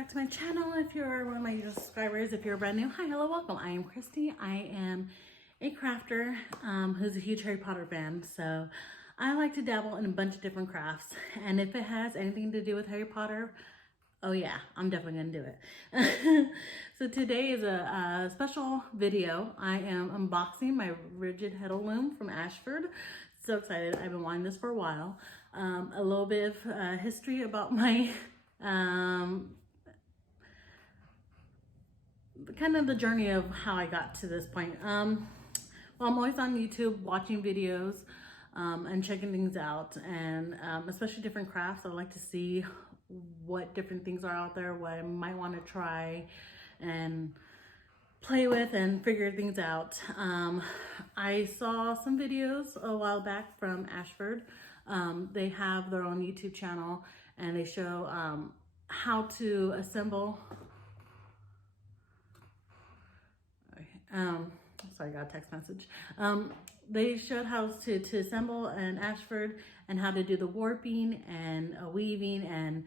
back to my channel. If you're one of my subscribers, if you're brand new, hi, hello, welcome. I am Kristy. I am a crafter who's a huge Harry Potter fan. So I like to dabble in a bunch of different crafts. And if it has anything to do with Harry Potter, oh yeah, I'm definitely gonna do it. So today is a special video. I am unboxing my rigid heddle loom from Ashford. So excited, I've been wanting this for a while. A little bit of history about my kind of the journey of how I got to this point. Well, I'm always on YouTube watching videos and checking things out, and especially different crafts. I like to see what different things are out there, what I might want to try and play with and figure things out. I saw some videos a while back from Ashford. They have their own YouTube channel and they show how to assemble. Sorry, I got a text message. They showed how to assemble an Ashford and how to do the warping and weaving and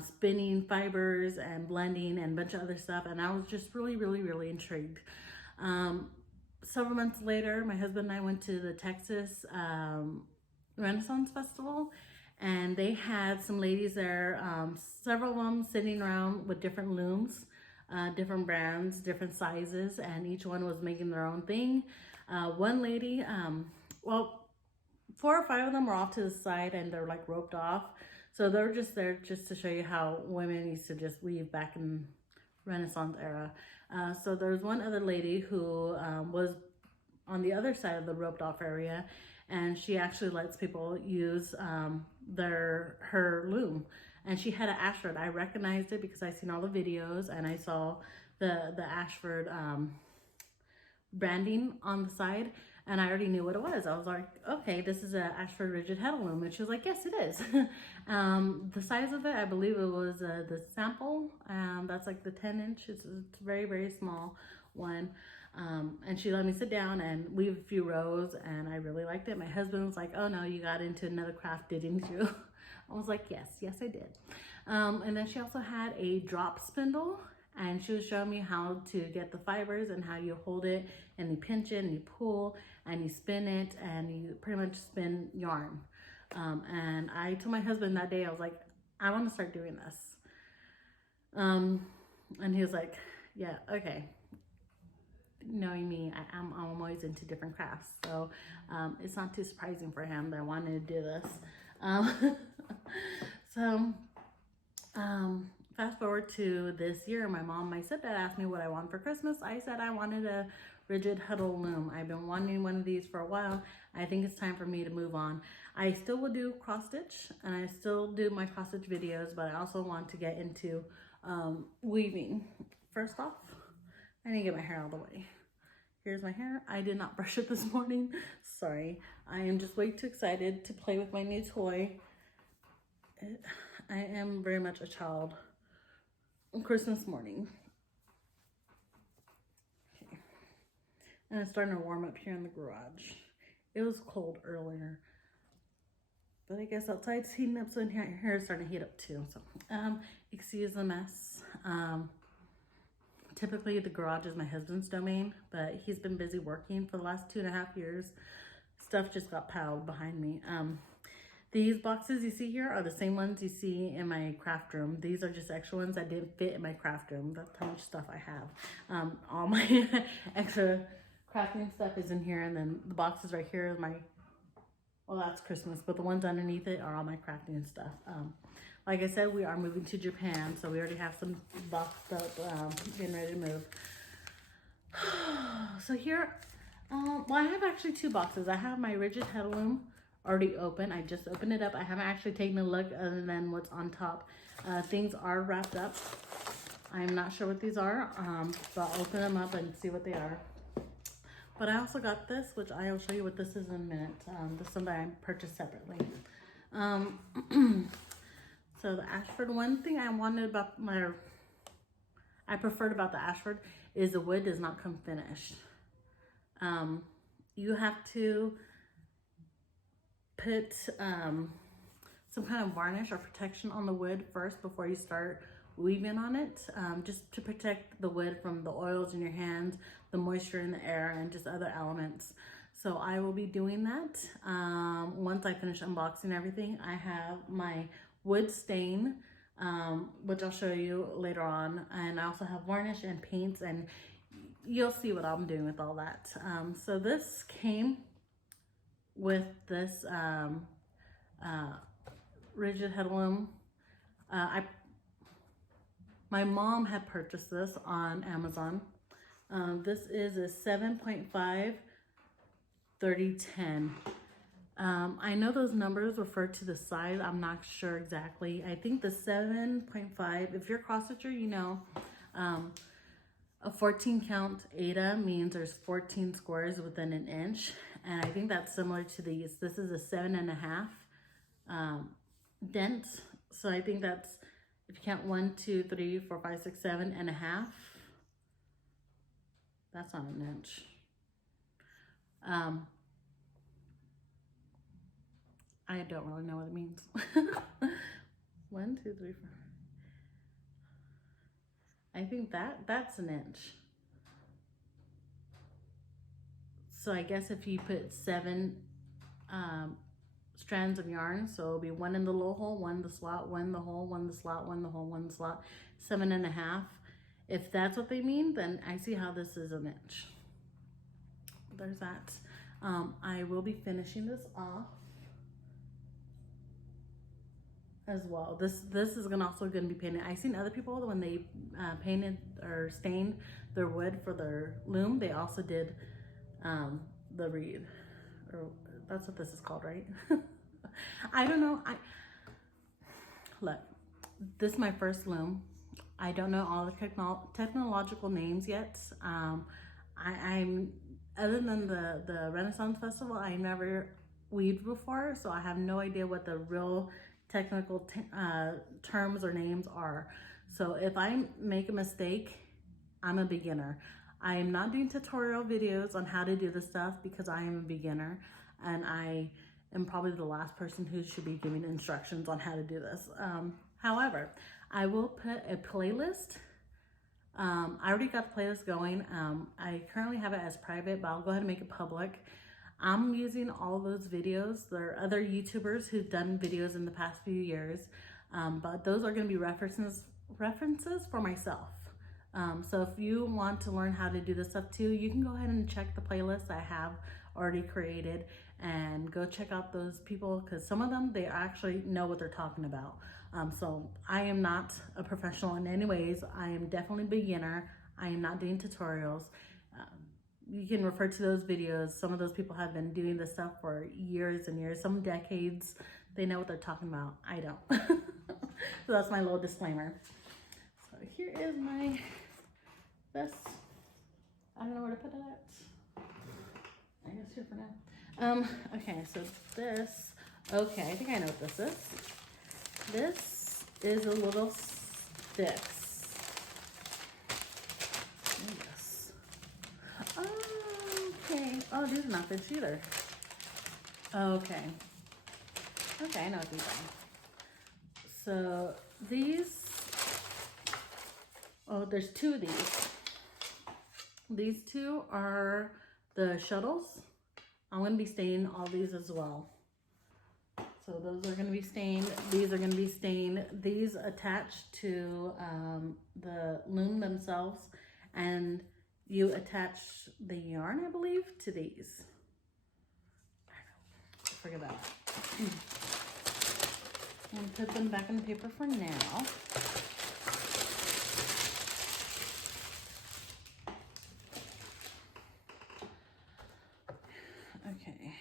spinning fibers and blending and a bunch of other stuff. And I was just really intrigued. Several months later, my husband and I went to the Texas Renaissance Festival, and they had some ladies there, several of them sitting around with different looms. Different brands, different sizes, and each one was making their own thing. One lady, well, 4 or 5 of them were off to the side and they're like roped off. So they're just there just to show you how women used to just weave back in Renaissance era. So there's one other lady who was on the other side of the roped off area, and she actually lets people use her loom. And she had an Ashford. I recognized it because I seen all the videos and I saw the Ashford branding on the side, and I already knew what it was. I was like, okay, this is a Ashford rigid heddle loom. And she was like, yes, it is. The size of it, I believe it was the sample. That's like the 10-inch. It's a very small one. And she let me sit down and weave a few rows, and I really liked it. My husband was like, oh no, you got into another craft, didn't you? I was like, yes, I did. And then she also had a drop spindle, and she was showing me how to get the fibers and how you hold it and you pinch it and you pull and you spin it and you pretty much spin yarn. And I told my husband that day, I was like, I want to start doing this. And he was like, yeah, okay. Knowing me, I'm always into different crafts, so it's not too surprising for him that I wanted to do this. Fast forward to this year, my stepdad asked me what I want for Christmas. I said I wanted a rigid heddle loom. I've been wanting one of these for a while. I think it's time for me to move on. I still will do cross stitch, and I still do my cross stitch videos, but I also want to get into weaving. First off, I need to get my hair out of the way. Here's my hair. I did not brush it this morning. Sorry. I am just way too excited to play with my new toy. I am very much a child on Christmas morning. Okay. And it's starting to warm up here in the garage. It was cold earlier, but I guess outside's heating up, so in here it's starting to heat up too. So, excuse the mess. Typically the garage is my husband's domain, but he's been busy working for the last 2.5 years. Stuff just got piled behind me. These boxes you see here are the same ones you see in my craft room. These are just extra ones that didn't fit in my craft room. That's how much stuff I have. All my extra crafting stuff is in here, and then the boxes right here is my, well, that's Christmas, but the ones underneath it are all my crafting stuff. Like I said, we are moving to Japan, so we already have some boxed up, getting ready to move. So here, well, I have actually 2 boxes. I have my rigid heddle loom already open. I just opened it up. I haven't actually taken a look other than what's on top. Things are wrapped up. I'm not sure what these are, but I'll open them up and see what they are. But I also got this, which I'll show you what this is in a minute. This is something I purchased separately. So the Ashford, one thing I wanted about I preferred about the Ashford is the wood does not come finished. You have to put some kind of varnish or protection on the wood first before you start weaving on it, just to protect the wood from the oils in your hands, the moisture in the air, and just other elements. So I will be doing that once I finish unboxing everything. I have my wood stain, which I'll show you later on, and I also have varnish and paints, and you'll see what I'm doing with all that. So this came with this rigid head loom. My mom had purchased this on Amazon. This is a 7.5 30-10. I know those numbers refer to the size. I'm not sure exactly. I think the 7.5, if you're cross stitcher, you know, a 14 count Ada means there's 14 squares within an inch. And I think that's similar to these. This is a 7.5 dent. So I think that's, if you count 1, 2, 3, 4, 5, 6, 7.5. That's not an inch. I don't really know what it means. 1, 2, 3, 4. I think that's an inch. So I guess if you put 7 strands of yarn, so it'll be 1 in the little hole, 1 in the slot, 1 in the hole, 1 in the slot, 1 in the hole, 1 in the slot, 7.5. If that's what they mean, then I see how this is an inch. There's that. I will be finishing this off as well. This is also gonna be painted. I've seen other people when they painted or stained their wood for their loom, they also did the reed, or that's what this is called, right? I don't know. Look, this is my first loom. I don't know all the technological names yet. I'm other than the Renaissance Festival, I never weaved before, so I have no idea what the real technical terms or names are. So if I make a mistake, I'm a beginner. I am not doing tutorial videos on how to do this stuff because I am a beginner, and I am probably the last person who should be giving instructions on how to do this. However, I will put a playlist. I already got the playlist going. I currently have it as private, but I'll go ahead and make it public. I'm using all those videos. There are other YouTubers who've done videos in the past few years, but those are going to be references for myself. So if you want to learn how to do this stuff too, you can go ahead and check the playlist I have already created and go check out those people, because some of them, they actually know what they're talking about. So I am not a professional in any ways. I am definitely a beginner. I am not doing tutorials. You can refer to those videos. Some of those people have been doing this stuff for years and years, some decades. They know what they're talking about. I don't. So that's my little disclaimer. So here is my best, I don't know where to put it at. I guess here for now. Okay, so this, okay, I think I know what this is. This is a little sticks. Yes. Okay. Oh, these are not fish either. Okay. Okay, I know what these are. So these, oh, there's 2 of these. These 2 are the shuttles. I'm going to be staining all these as well. So those are going to be stained. These are going to be stained. These attach to the loom themselves, and you attach the yarn, I believe, to these. Forget that. And put them back in the paper for now. Okay.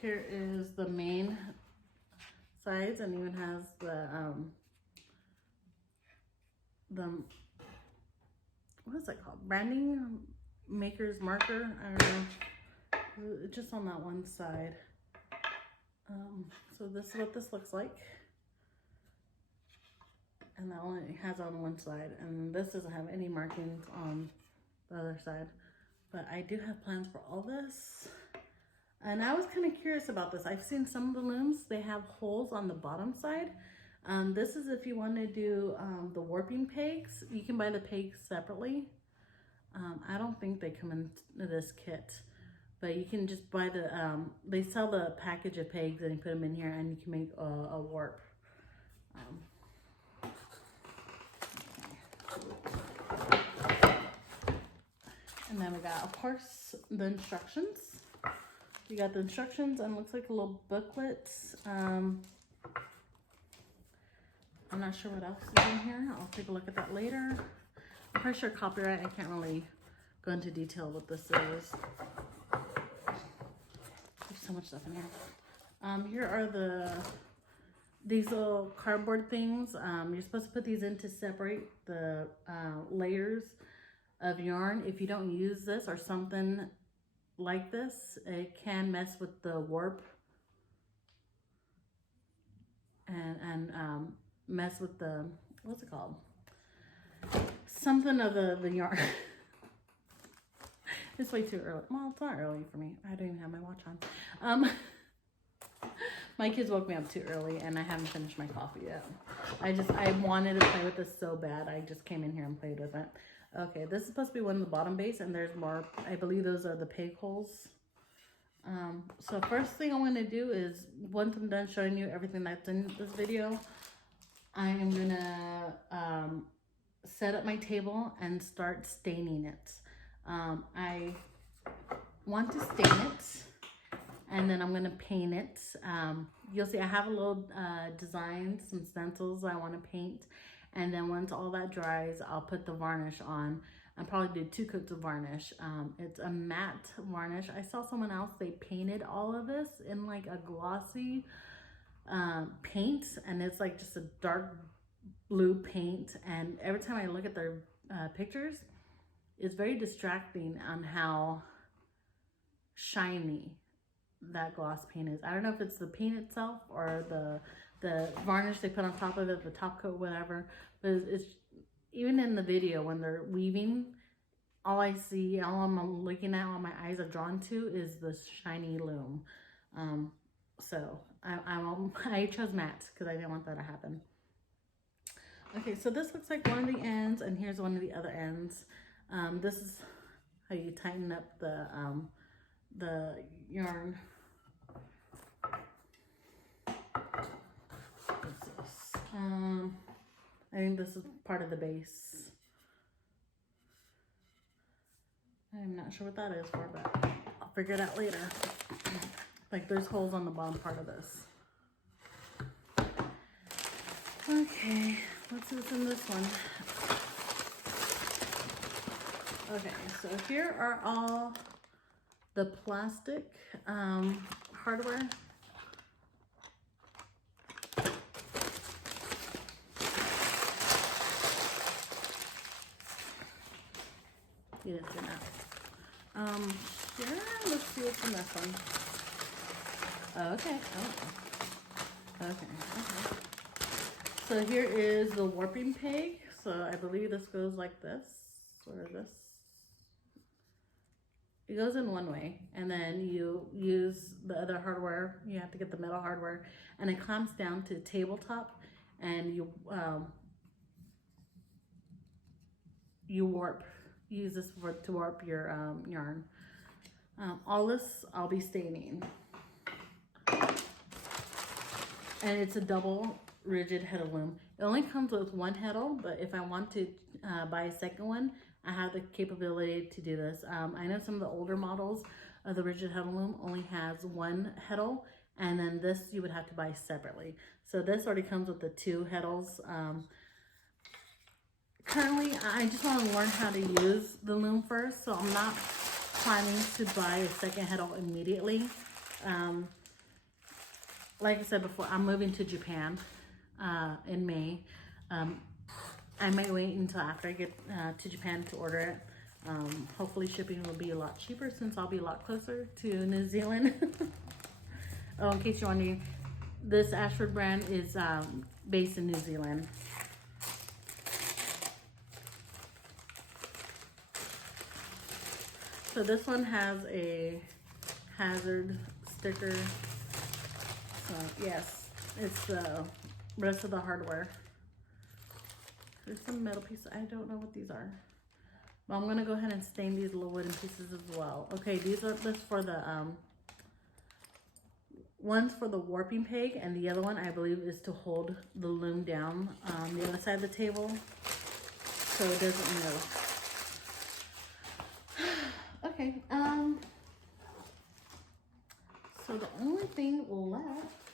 Here is the main sides, and even has the what is that called? Branding maker's marker. I don't know. It's just on that one side. So this is what this looks like. And that only has on one side, and this doesn't have any markings on the other side. But I do have plans for all this. And I was kind of curious about this. I've seen some of the looms, they have holes on the bottom side. This is if you want to do the warping pegs. You can buy the pegs separately. I don't think they come in this kit, but you can just buy the, they sell the package of pegs and you put them in here and you can make a warp. And then we got, of course, the instructions. You got the instructions and it looks like a little booklet. I'm not sure what else is in here. I'll take a look at that later. I'm pretty sure copyright, I can't really go into detail what this is. There's so much stuff in here. Here are these little cardboard things. You're supposed to put these in to separate the layers of yarn. If you don't use this or something like this, it can mess with the warp and mess with the, what's it called? Something of the yarn. It's way too early. Well, it's not early for me. I don't even have my watch on. My kids woke me up too early and I haven't finished my coffee yet. I wanted to play with this so bad. I just came in here and played with it. Okay, this is supposed to be one of the bottom base and there's more. I believe those are the peg holes. So first thing I'm going to do is, once I'm done showing you everything that's in this video, I am going to set up my table and start staining it. I want to stain it and then I'm going to paint it. You'll see I have a little design, some stencils I want to paint. And then once all that dries, I'll put the varnish on. I'll probably do 2 coats of varnish. It's a matte varnish. I saw someone else, they painted all of this in like a glossy paint. And it's like just a dark blue paint. And every time I look at their pictures, it's very distracting on how shiny that gloss paint is. I don't know if it's the paint itself or the varnish they put on top of it, the top coat, whatever. But it's even in the video when they're weaving, all I see, all I'm looking at, all my eyes are drawn to is this shiny loom. So I chose matte because I didn't want that to happen. Okay, so this looks like one of the ends, and here's one of the other ends. This is how you tighten up the yarn. I think this is part of the base. I'm not sure what that is for, but I'll figure it out later. Like there's holes on the bottom part of this. Okay, what's this in this one? Okay, so here are all the plastic hardware. You didn't see that. Yeah, let's see what's in this one. Oh, okay. Oh. Okay. So here is the warping peg. So I believe this goes like this, or this. It goes in one way, and then you use the other hardware. You have to get the metal hardware, and it clamps down to tabletop, and you warp. Use this to warp your yarn. All this I'll be staining, and it's a double rigid heddle loom. It only comes with one heddle, but if I want to buy a second one, I have the capability to do this. I know some of the older models of the rigid heddle loom only has one heddle, and then this you would have to buy separately. So this already comes with the 2 heddles. Currently, I just want to learn how to use the loom first, so I'm not planning to buy a second heddle immediately. Like I said before, I'm moving to Japan in May. I might wait until after I get to Japan to order it. Hopefully shipping will be a lot cheaper since I'll be a lot closer to New Zealand. Oh, in case you're wondering, this Ashford brand is based in New Zealand. So this one has a hazard sticker. So yes, it's the rest of the hardware. There's some metal pieces. I don't know what these are. Well, I'm going to go ahead and stain these little wooden pieces as well. Okay, these are this for the, one's for the warping peg, and the other one, I believe, is to hold the loom down on the other side of the table so it doesn't move. Okay, so the only thing left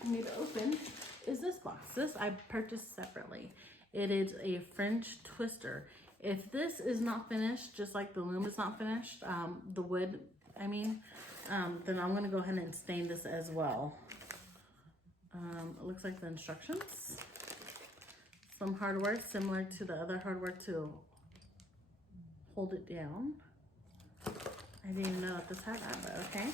for me to open is this box. This I purchased separately. It is a Fringe twister. If this is not finished, just like the loom is not finished, the wood, I mean, then I'm gonna go ahead and stain this as well. It looks like the instructions. Some hardware similar to the other hardware to hold it down. I didn't even know that this had that, but okay.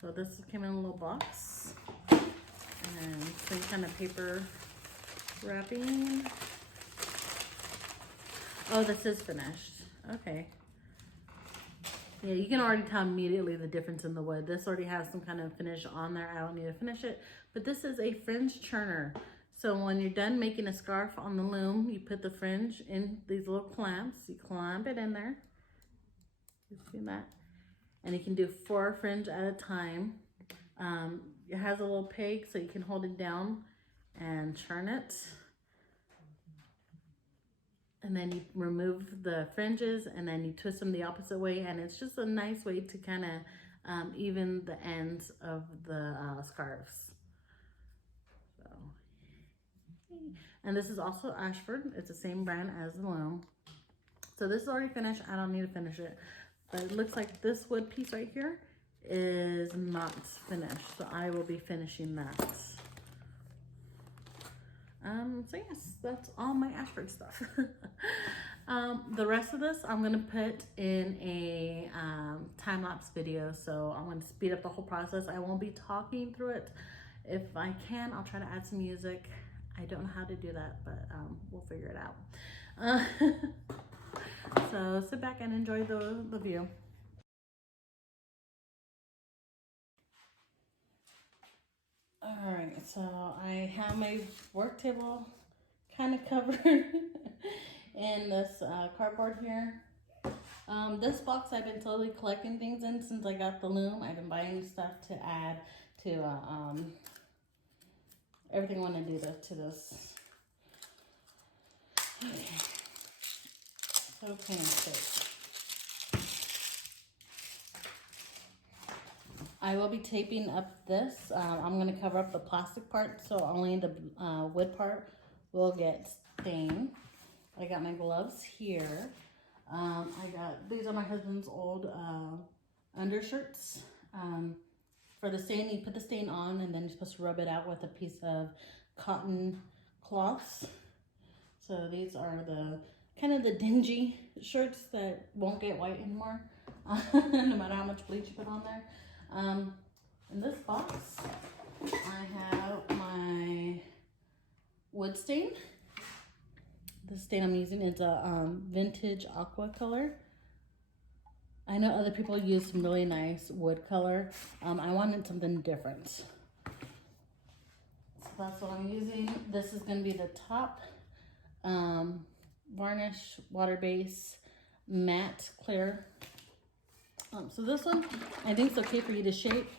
So this came in a little box. And some kind of paper wrapping. Oh, this is finished. Okay. Yeah, you can already tell immediately the difference in the wood. This already has some kind of finish on there. I don't need to finish it. But this is a Fringe Turner. So when you're done making a scarf on the loom, you put the fringe in these little clamps. You clamp it in there. You see that? And you can do 4 fringe at a time. It has a little peg so you can hold it down and churn it. And then you remove the fringes and then you twist them the opposite way, and it's just a nice way to kind of even the ends of the scarves. So, and this is also Ashford. It's the same brand as the loom. So this is already finished. I don't need to finish it. But it looks like this wood piece right here is not finished. So I will be finishing that. So yes, that's all my Ashford stuff. The rest of this I'm gonna put in a time-lapse video. So I'm gonna speed up the whole process. I won't be talking through it. If I can, I'll try to add some music. I don't know how to do that, but we'll figure it out. So sit back and enjoy the view. All right, so I have my work table kind of covered in this cardboard here. This box I've been totally collecting things in since I got the loom. I've been buying stuff to add to everything I want to do to this. Okay. So painstaking. I will be taping up this. I'm going to cover up the plastic part, so only the wood part will get stained. I got my gloves here. These are my husband's old undershirts. For the stain, you put the stain on and then you're supposed to rub it out with a piece of cotton cloths. So these are the kind of the dingy shirts that won't get white anymore, no matter how much bleach you put on there. In this box, I have my wood stain. The stain I'm using is a vintage aqua color. I know other people use some really nice wood color. I wanted something different. So that's what I'm using. This is going to be the top varnish water base matte clear. So this one, I think it's okay for you to shake.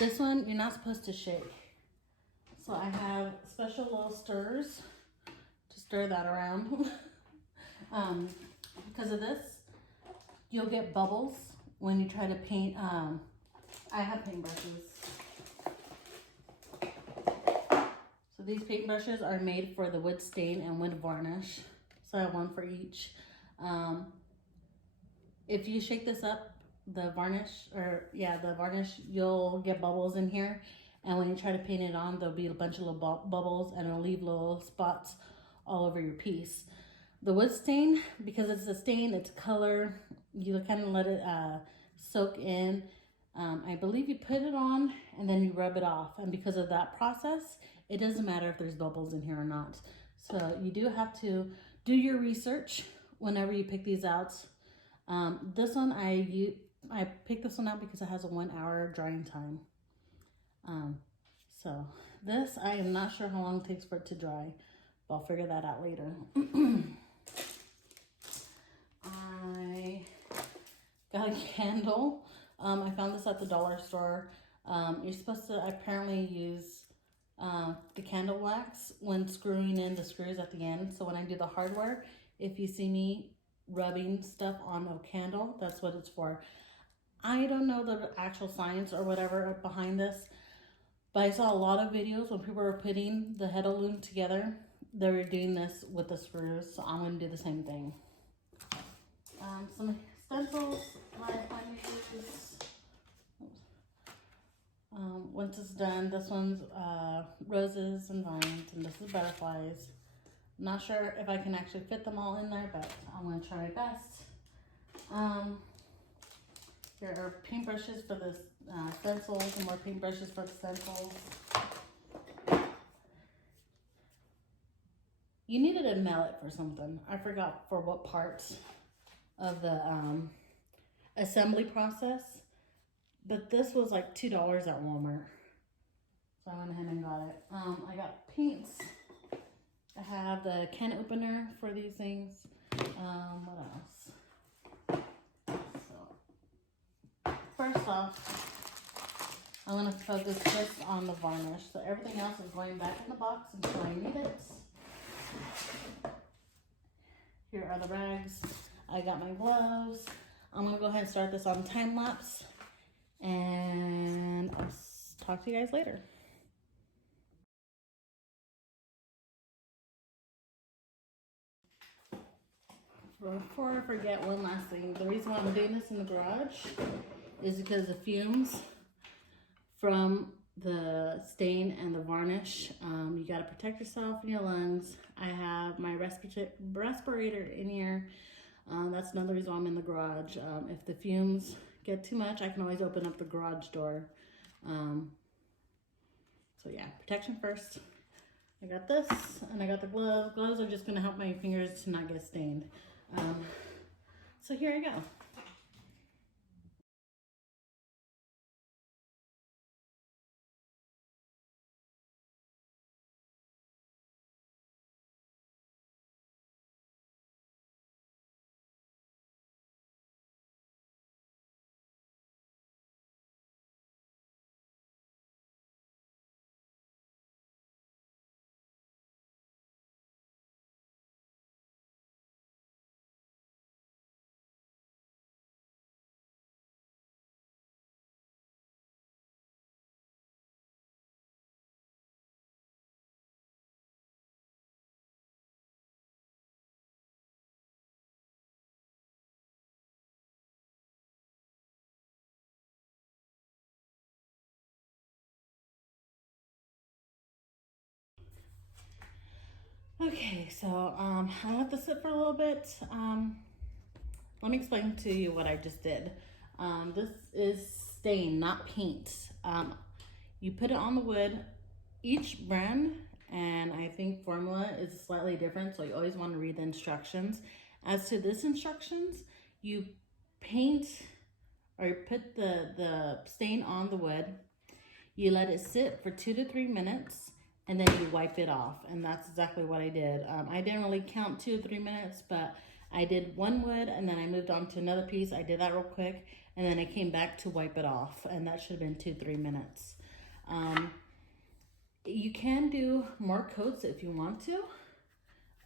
This one, you're not supposed to shake. So I have special little stirrers to stir that around. Because of this, you'll get bubbles when you try to paint. I have paintbrushes. So these paintbrushes are made for the wood stain and wood varnish. So I have one for each. If you shake this up, the varnish, you'll get bubbles in here. And when you try to paint it on, there'll be a bunch of little bubbles and it'll leave little spots all over your piece. The wood stain, because it's a stain, it's color, you kind of let it soak in. I believe you put it on and then you rub it off. And because of that process, it doesn't matter if there's bubbles in here or not. So you do have to do your research whenever you pick these out. This one, I picked this one out because it has a 1 hour drying time. So this, I am not sure how long it takes for it to dry, but I'll figure that out later. I got a candle. I found this at the dollar store. You're supposed to apparently use the candle wax when screwing in the screws at the end. So when I do the hardware, if you see me rubbing stuff on a candle, that's what it's for. I don't know the actual science or whatever behind this, but I saw a lot of videos when people were putting the head of loom together. They were doing this with the screws, so I'm going to do the same thing. Some stencils I plan to use. Once it's done, this one's roses and vines, and this is butterflies. Not sure if I can actually fit them all in there, but I'm going to try my best. Here are paintbrushes for the stencils, and more paintbrushes for the stencils. You needed a mallet for something. I forgot for what parts of the assembly process, but this was like $2 at Walmart, so I went ahead and got it. I got paints. I have the can opener for these things. What else? So first off, I'm going to focus just on the varnish. So everything else is going back in the box until I need it. Here are the rags. I got my gloves. I'm going to go ahead and start this on time lapse, and I'll talk to you guys later. Before I forget, one last thing. The reason why I'm doing this in the garage is because the fumes from the stain and the varnish, you got to protect yourself and your lungs. I have my respirator in here. That's another reason why I'm in the garage. If the fumes get too much, I can always open up the garage door. So yeah, protection first. I got this, and I got the gloves. Gloves are just going to help my fingers to not get stained. So here I go. Okay, so I let this sit for a little bit. Let me explain to you what I just did. This is stain, not paint. You put it on the wood. Each brand and I think formula is slightly different, so you always want to read the instructions. As to this instructions, you paint or you put the stain on the wood. You let it sit for 2 to 3 minutes, and then you wipe it off, and that's exactly what I did. I didn't really count 2 to 3 minutes, but I did one wood, and then I moved on to another piece. I did that real quick, and then I came back to wipe it off, and that should have been 2 to 3 minutes. You can do more coats if you want to.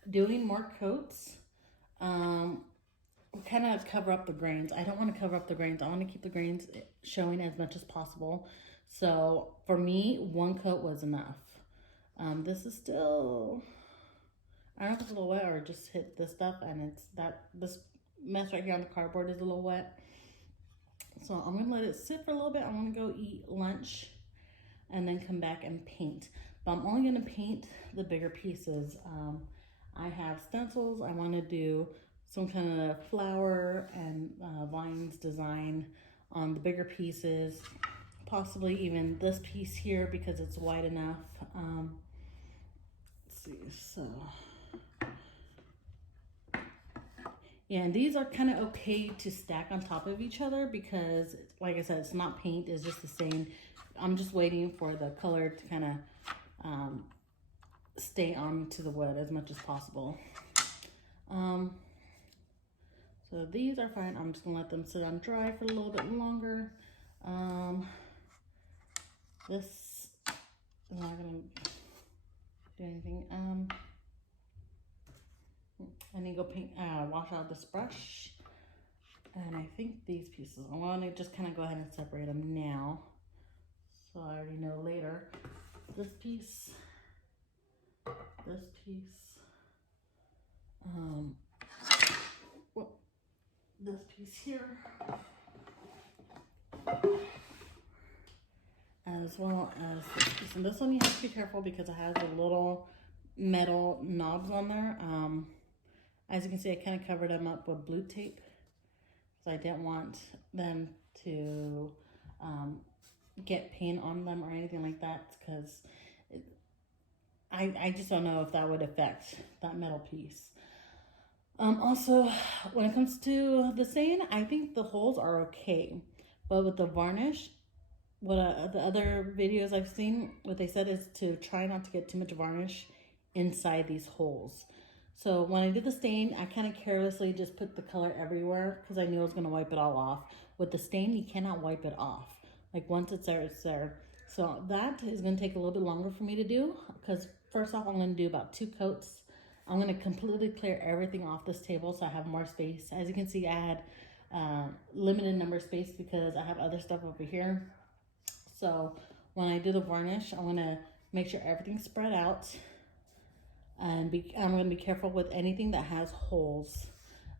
Doing more coats kind of cover up the grains. I don't want to cover up the grains. I want to keep the grains showing as much as possible. So for me, 1 coat was enough. This is still, I don't know if it's a little wet or just hit this stuff, and this mess right here on the cardboard is a little wet. So I'm gonna let it sit for a little bit. I'm gonna go eat lunch and then come back and paint. But I'm only gonna paint the bigger pieces. I have stencils. I wanna do some kind of flower and vines design on the bigger pieces. Possibly even this piece here because it's wide enough. Let's see, so. Yeah, and these are kind of okay to stack on top of each other because, like I said, it's not paint, it's just the same. I'm just waiting for the color to kind of stay onto the wood as much as possible. So these are fine. I'm just gonna let them sit on dry for a little bit longer. This is not gonna do anything. I need to go paint, wash out this brush. And I think these pieces, I want to just kind of go ahead and separate them now. So I already know later. This piece, well, this piece here, as well as this piece. And this one you have to be careful because it has the little metal knobs on there. As you can see, I kind of covered them up with blue tape. So I didn't want them to get paint on them or anything like that, because I just don't know if that would affect that metal piece. Also, when it comes to the stain, I think the holes are okay. But with the varnish, what the other videos I've seen, what they said is to try not to get too much varnish inside these holes. So when I did the stain, I kind of carelessly just put the color everywhere because I knew I was going to wipe it all off. With the stain, you cannot wipe it off. Like once it's there, it's there. So that is going to take a little bit longer for me to do because first off, I'm going to do about 2 coats. I'm going to completely clear everything off this table so I have more space. As you can see, I had limited number of space because I have other stuff over here. So when I do the varnish, I'm going to make sure everything's spread out. And I'm going to be careful with anything that has holes,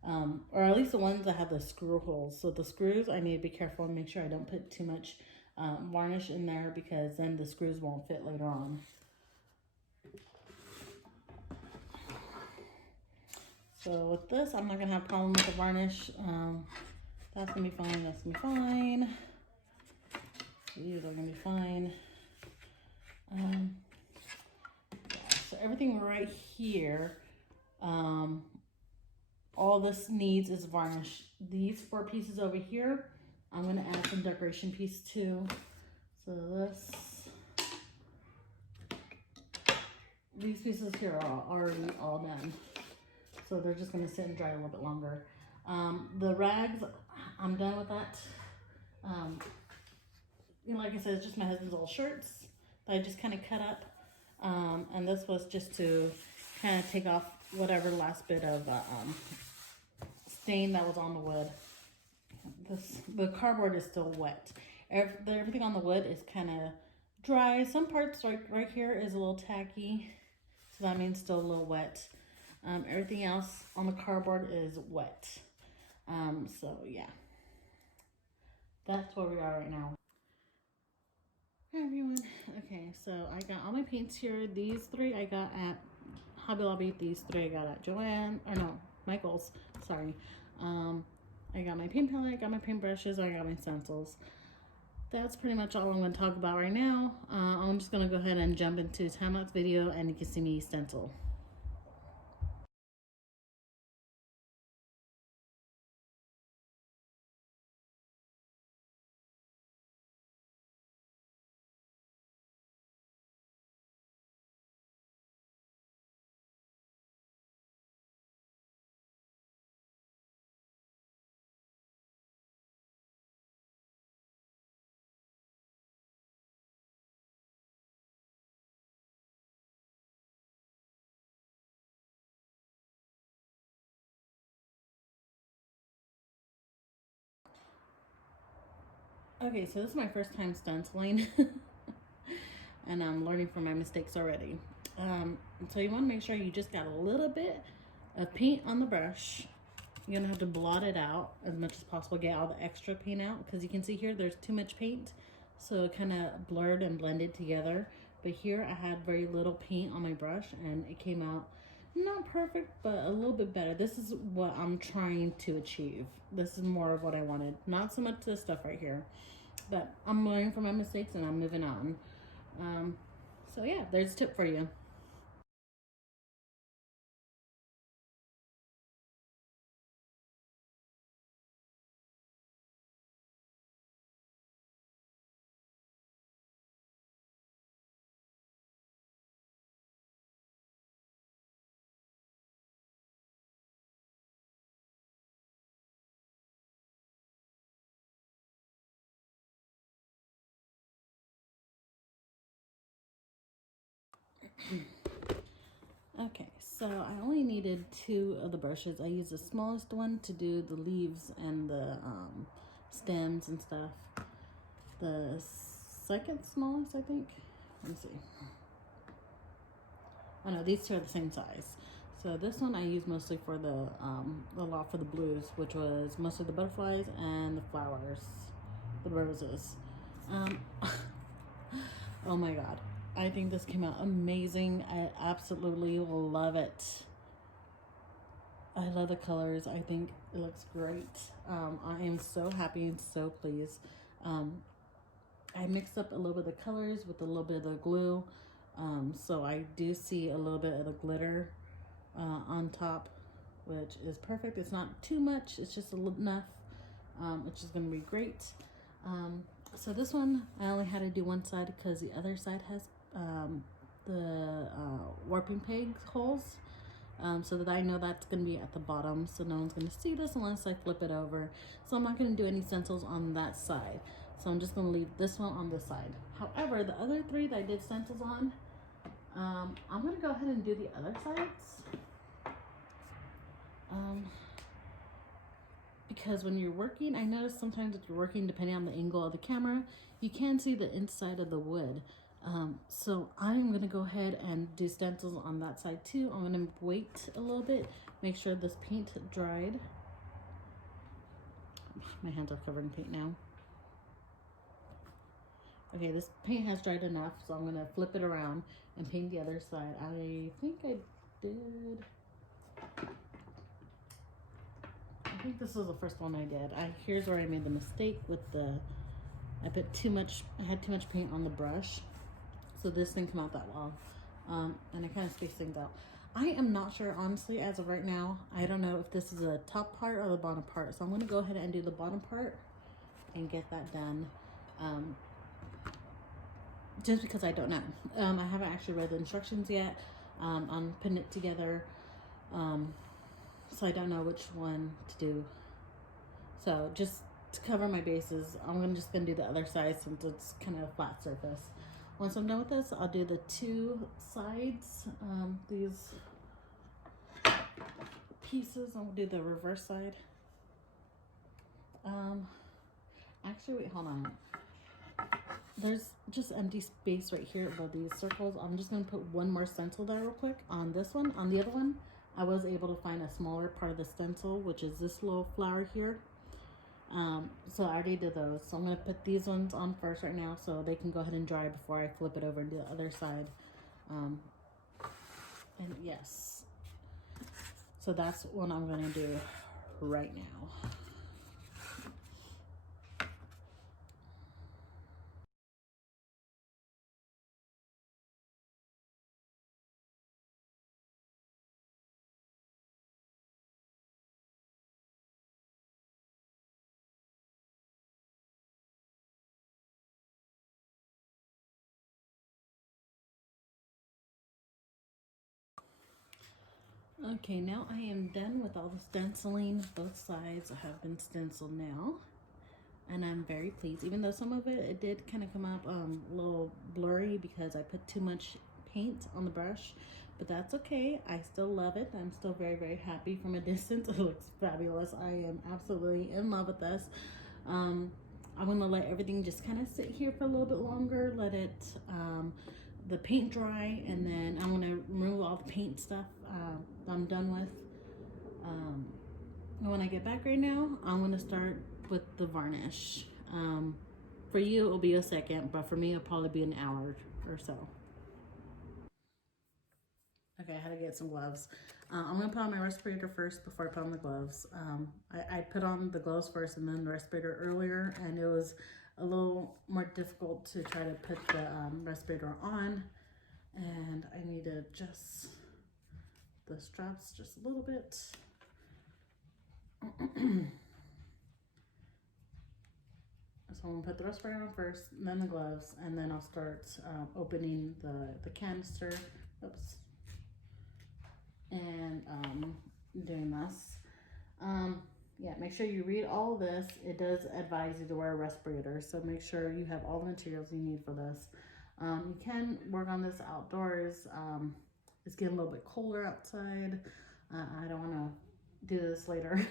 or at least the ones that have the screw holes. So the screws, I need to be careful and make sure I don't put too much varnish in there because then the screws won't fit later on. So with this, I'm not going to have a problem with the varnish. That's going to be fine. That's going to be fine. These are going to be fine. So everything right here, all this needs is varnish. These 4 pieces over here, I'm going to add some decoration piece too. So these pieces here are already all done. So they're just going to sit and dry a little bit longer. The rags, I'm done with that. You know, like I said, it's just my husband's old shirts that I just kind of cut up. And this was just to kind of take off whatever last bit of stain that was on the wood. The cardboard is still wet. Everything on the wood is kind of dry. Some parts right here is a little tacky, so that means still a little wet. Everything else on the cardboard is wet. So yeah, that's where we are right now. Hi everyone. Okay, so I got all my paints here. These 3 I got at Hobby Lobby. These 3 I got at Michael's. Sorry. I got my paint palette, I got my paint brushes, I got my stencils. That's pretty much all I'm going to talk about right now. I'm just going to go ahead and jump into a time-lapse video and you can see me stencil. Okay, so this is my first time stenciling and I'm learning from my mistakes already. So you want to make sure you just got a little bit of paint on the brush. You're gonna have to blot it out as much as possible, get all the extra paint out, because you can see here there's too much paint, so it kind of blurred and blended together. But here I had very little paint on my brush and it came out not perfect, but a little bit better. This is what I'm trying to achieve. This is more of what I wanted, not so much this stuff right here, but I'm learning from my mistakes and I'm moving on. So yeah, there's a tip for you. Okay, so I only needed 2 of the brushes. I used the smallest one to do the leaves and the stems and stuff. The second smallest, I think. Let me see. Oh no, these 2 are the same size. So this one I use mostly for the a lot for the blues, which was mostly the butterflies and the flowers, the roses. Oh my god, I think this came out amazing. I absolutely love it. I love the colors. I think it looks great. I am so happy and so pleased. I mixed up a little bit of the colors with a little bit of the glue. So I do see a little bit of the glitter on top, which is perfect. It's not too much, it's just enough, which is going to be great. So this one, I only had to do one side because the other side has the warping peg holes. So that I know that's going to be at the bottom, so no one's going to see this unless I flip it over. So I'm not going to do any stencils on that side. So I'm just going to leave this one on this side. However, the other 3 that I did stencils on, I'm going to go ahead and do the other sides. Because when you're working, I notice sometimes if you're working, depending on the angle of the camera, you can see the inside of the wood. So I'm going to go ahead and do stencils on that side too. I'm going to wait a little bit, make sure this paint dried. My hands are covered in paint now. Okay, this paint has dried enough, so I'm going to flip it around and paint the other side. I think I did... I think this was the first one I did. Here's where I made the mistake with I had too much paint on the brush. So this didn't come out that well. And I kind of spaced things out. I am not sure, honestly, as of right now. I don't know if this is the top part or the bottom part. So I'm going to go ahead and do the bottom part and get that done. Just because I don't know. I haven't actually read the instructions yet. I'm putting it together. So I don't know which one to do. So just to cover my bases, I'm just going to do the other side since it's kind of a flat surface. Once I'm done with this, I'll do the 2 sides, these pieces. I'll do the reverse side. Actually, wait, hold on. There's just empty space right here above these circles. I'm just going to put one more stencil there real quick on this one. On the other one, I was able to find a smaller part of the stencil, which is this little flower here. So I already did those. So I'm going to put these ones on first right now so they can go ahead and dry before I flip it over and do the other side. And yes, so that's what I'm going to do right now. Okay, now I am done with all the stenciling. Both sides have been stenciled now, and I'm very pleased. Even though some of it did kind of come up a little blurry because I put too much paint on the brush, but that's okay. I still love it. I'm still very, very happy from a distance. It looks fabulous. I am absolutely in love with this. I'm gonna let everything just kind of sit here for a little bit longer, let it the paint dry, and then I'm gonna remove all the paint stuff I'm done with. And when I get back right now, I'm gonna start with the varnish. For you, it'll be a second, but for me, it'll probably be an hour or so. Okay, I had to get some gloves. I'm gonna put on my respirator first before I put on the gloves. I put on the gloves first and then the respirator earlier, and it was a little more difficult to try to put the respirator on, and I need to adjust the straps just a little bit. So I'm gonna put the respirator on first, and then the gloves, and then I'll start opening the canister. Oops. And doing this. Yeah, make sure you read all this. It does advise you to wear a respirator, so make sure you have all the materials you need for this. You can work on this outdoors. It's getting a little bit colder outside. I don't want to do this later.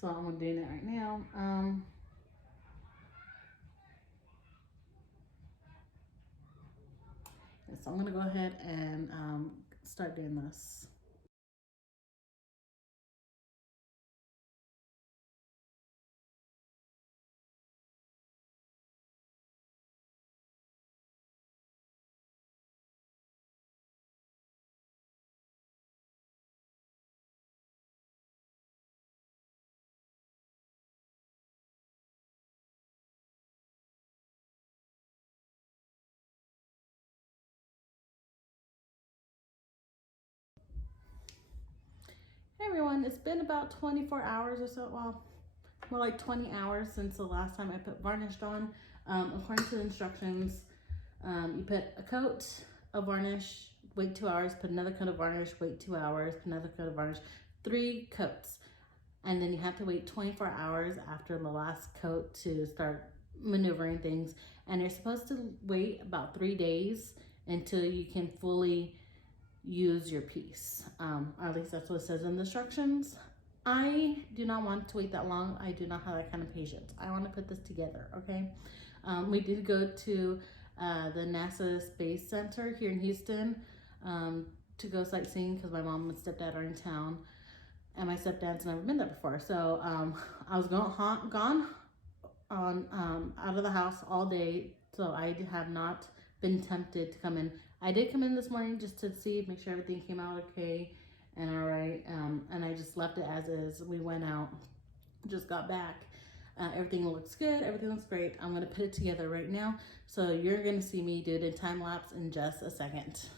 So I'm doing it right now. So I'm gonna go ahead and start doing this. Hey everyone, it's been about 24 hours or so, well, more like 20 hours since the last time I put varnish on. According to the instructions, you put a coat of varnish, wait 2 hours, put another coat of varnish, wait 2 hours, put another coat of varnish, 3 coats. And then you have to wait 24 hours after the last coat to start maneuvering things. And you're supposed to wait about 3 days until you can fully use your piece. Or at least that's what it says in the instructions. I do not want to wait that long. I do not have that kind of patience. I want to put this together, okay? We did go to the NASA Space Center here in Houston to go sightseeing because my mom and stepdad are in town, and my stepdad's never been there before. So I was gone out of the house all day, so I have not been tempted to come in. I did come in this morning just to see, make sure everything came out okay and all right, and I just left it as is. We went out, just got back. Everything looks good, everything looks great. I'm gonna put it together right now, so you're gonna see me do it in time lapse in just a second.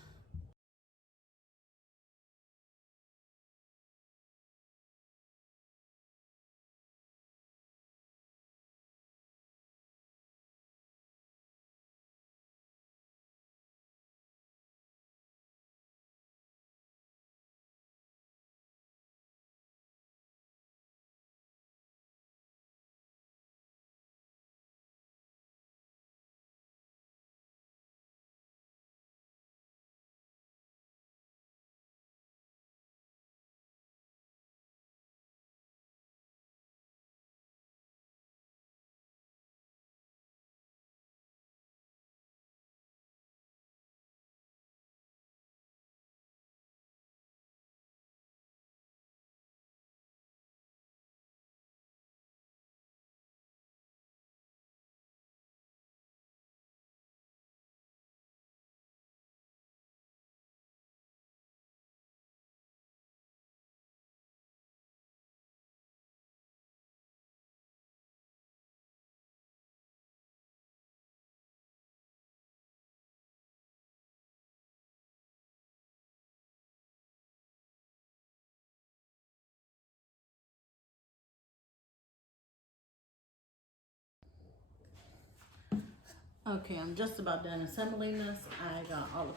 Okay, I'm just about done assembling this. I got all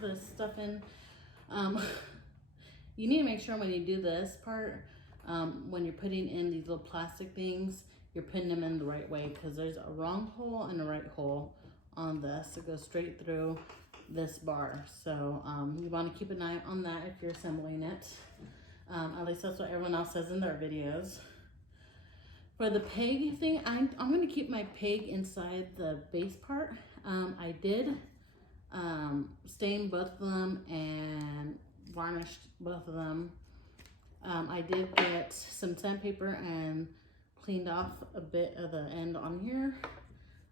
the stuff in. You need to make sure when you do this part, when you're putting in these little plastic things, you're putting them in the right way, because there's a wrong hole and a right hole on this. It goes straight through this bar. So you want to keep an eye on that if you're assembling it. At least that's what everyone else says in their videos. For the peg thing, I'm going to keep my peg inside the base part. I did stain both of them and varnished both of them. I did get some sandpaper and cleaned off a bit of the end on here.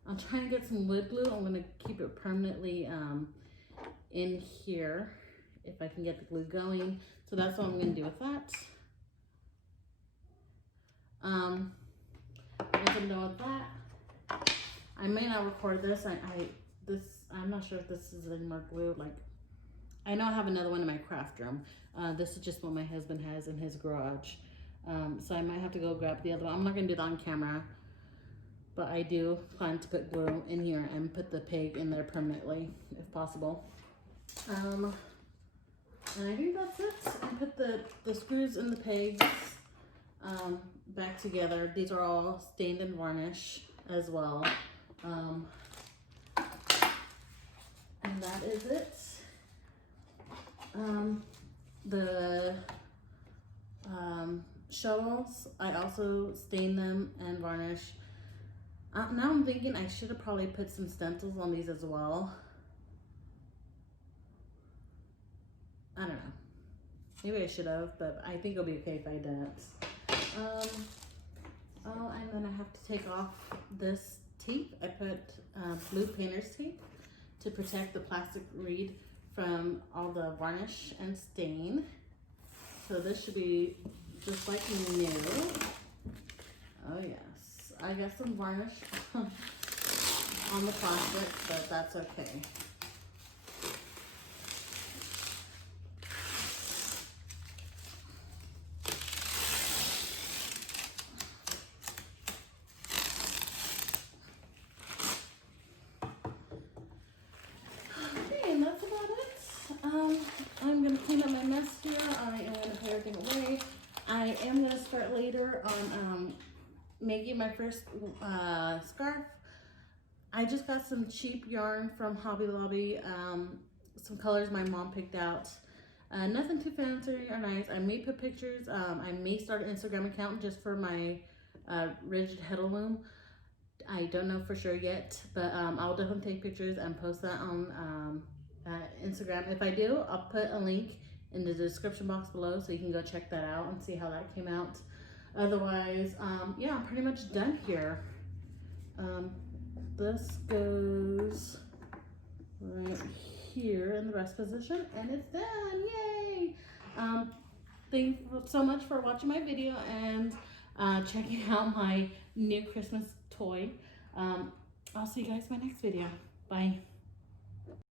I'm trying to get some wood glue. I'm going to keep it permanently in here if I can get the glue going. So that's what I'm going to do with that. Once I'm done with that, I may not record this. I'm not sure if this is any more glue. Like, I know I have another one in my craft room. This is just what my husband has in his garage. So I might have to go grab the other one. I'm not gonna do that on camera, but I do plan to put glue in here and put the peg in there permanently, if possible. And I think that's it. I put the screws and the pegs back together. These are all stained and varnish as well. And that is it. The shovels, I also stain them and varnish. Now I'm thinking I should have probably put some stencils on these as well. I don't know. Maybe I should have, but I think it'll be okay if I didn't. Oh, and then I have to take off this tape. I put blue painter's tape to protect the plastic reed from all the varnish and stain. So this should be just like new. Oh yes, I got some varnish on the plastic, but that's okay. I'm going to clean up my mess here. I am going to put everything away. I am going to start later on making my first scarf. I just got some cheap yarn from Hobby Lobby. Some colors my mom picked out. Nothing too fancy or nice. I may put pictures. I may start an Instagram account just for my rigid heddle loom. I don't know for sure yet, but I'll definitely take pictures and post that on Instagram. If I do, I'll put a link in the description box below so you can go check that out and see how that came out. Otherwise, yeah, I'm pretty much done here. This goes right here in the rest position and it's done. Yay! Thank you so much for watching my video and checking out my new Christmas toy. I'll see you guys in my next video. Bye.